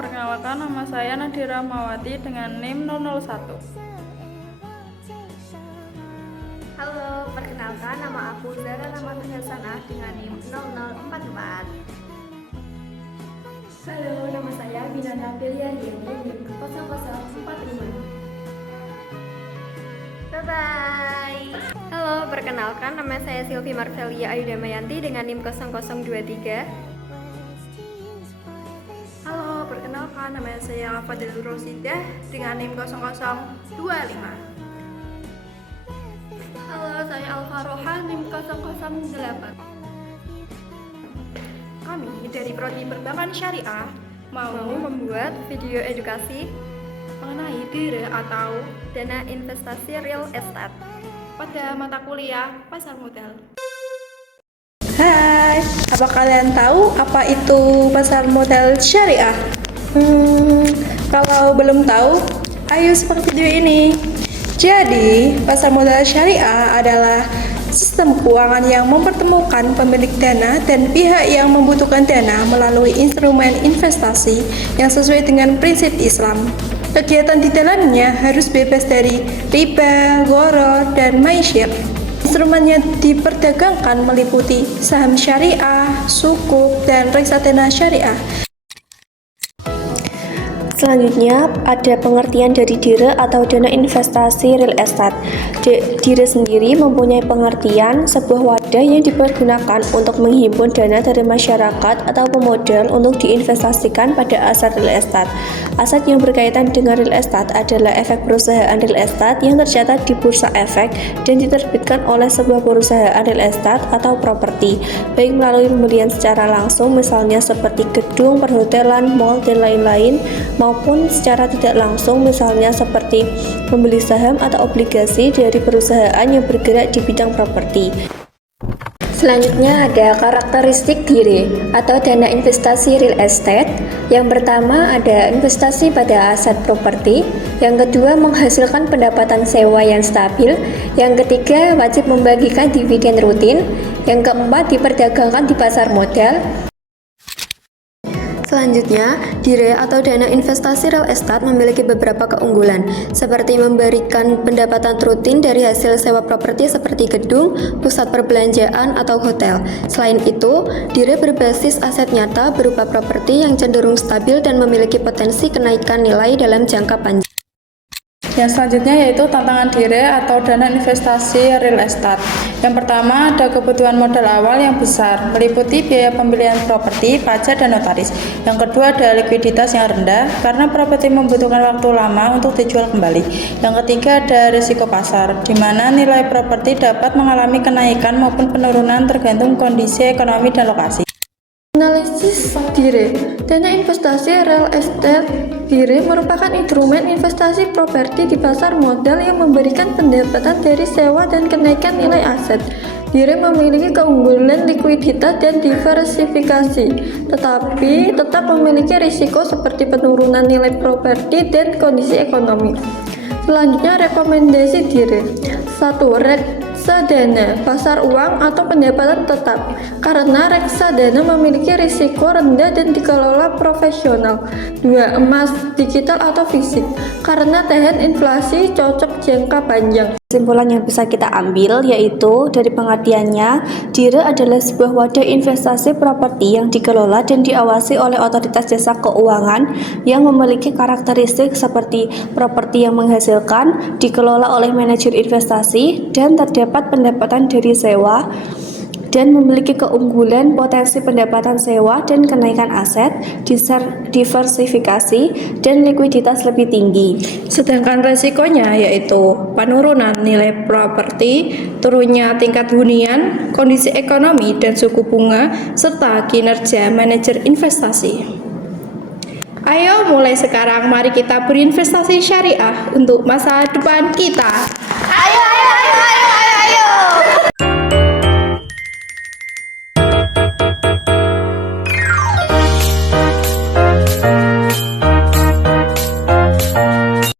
perkenalkan nama saya Nadira Mawati dengan NIM 001. Halo, perkenalkan nama aku Zara Rahmatul Hasanah dengan NIM 0044. Halo, nama saya Binanda Piliariani NIM 0045. Bye-bye. Halo, perkenalkan nama saya Silvi Marvelia Ayu Damayanti dengan NIM 0023. Halo, perkenalkan nama saya Fadil Rosidah dengan NIM 0025. Halo, saya Alfaroha NIM 008. Kami dari Prodi Perbankan Syariah mau membuat video edukasi mengenai DIRE atau dana investasi real estate pada mata kuliah pasar modal. Hai, apa kalian tahu apa itu pasar modal syariah? Kalau belum tahu, ayo simak video ini. Jadi, pasar modal syariah adalah sistem keuangan yang mempertemukan pemilik dana dan pihak yang membutuhkan dana melalui instrumen investasi yang sesuai dengan prinsip Islam. Kegiatan di dalamnya harus bebas dari riba, gharar, dan maisir. Instrumen yang diperdagangkan meliputi saham syariah, sukuk, dan reksadana syariah. Selanjutnya, ada pengertian dari DIRE atau dana investasi real estate. DIRE sendiri mempunyai pengertian sebuah wadah yang dipergunakan untuk menghimpun dana dari masyarakat atau pemodal untuk diinvestasikan pada aset real estate. Aset yang berkaitan dengan real estate adalah efek perusahaan real estate yang tercatat di bursa efek dan diterbitkan oleh sebuah perusahaan real estate atau properti, baik melalui pembelian secara langsung misalnya seperti gedung, perhotelan, mall, dan lain-lain, maupun secara tidak langsung misalnya seperti membeli saham atau obligasi dari perusahaan yang bergerak di bidang properti. Selanjutnya ada karakteristik DIRE atau dana investasi real estate. Yang pertama ada investasi pada aset properti, yang kedua menghasilkan pendapatan sewa yang stabil, yang ketiga wajib membagikan dividen rutin, yang keempat diperdagangkan di pasar modal. Selanjutnya, DIRE atau dana investasi real estate memiliki beberapa keunggulan, seperti memberikan pendapatan rutin dari hasil sewa properti seperti gedung, pusat perbelanjaan, atau hotel. Selain itu, DIRE berbasis aset nyata berupa properti yang cenderung stabil dan memiliki potensi kenaikan nilai dalam jangka panjang. Yang selanjutnya yaitu tantangan DIRE atau dana investasi real estate. Yang pertama ada kebutuhan modal awal yang besar, meliputi biaya pembelian properti, pajak, dan notaris. Yang kedua ada likuiditas yang rendah, karena properti membutuhkan waktu lama untuk dijual kembali. Yang ketiga ada risiko pasar, di mana nilai properti dapat mengalami kenaikan maupun penurunan tergantung kondisi ekonomi dan lokasi. Analisis DIRE. Dana investasi real estate DIRE merupakan instrumen investasi properti di pasar modal yang memberikan pendapatan dari sewa dan kenaikan nilai aset. DIRE memiliki keunggulan likuiditas dan diversifikasi, tetapi tetap memiliki risiko seperti penurunan nilai properti dan kondisi ekonomi. Selanjutnya, rekomendasi DIRE. 1. Reksadana, pasar uang atau pendapatan tetap, karena reksadana memiliki risiko rendah dan dikelola profesional. 2. Emas digital atau fisik, karena tahan inflasi, cocok jangka panjang. Kesimpulan yang bisa kita ambil yaitu dari pengertiannya, DIRE adalah sebuah wadah investasi properti yang dikelola dan diawasi oleh otoritas jasa keuangan yang memiliki karakteristik seperti properti yang menghasilkan, dikelola oleh manajer investasi, dan terdapat pendapatan dari sewa, dan memiliki keunggulan potensi pendapatan sewa dan kenaikan aset, diversifikasi, dan likuiditas lebih tinggi. Sedangkan resikonya yaitu penurunan nilai properti, turunnya tingkat hunian, kondisi ekonomi dan suku bunga, serta kinerja manajer investasi. Ayo mulai sekarang, mari kita berinvestasi syariah untuk masa depan kita.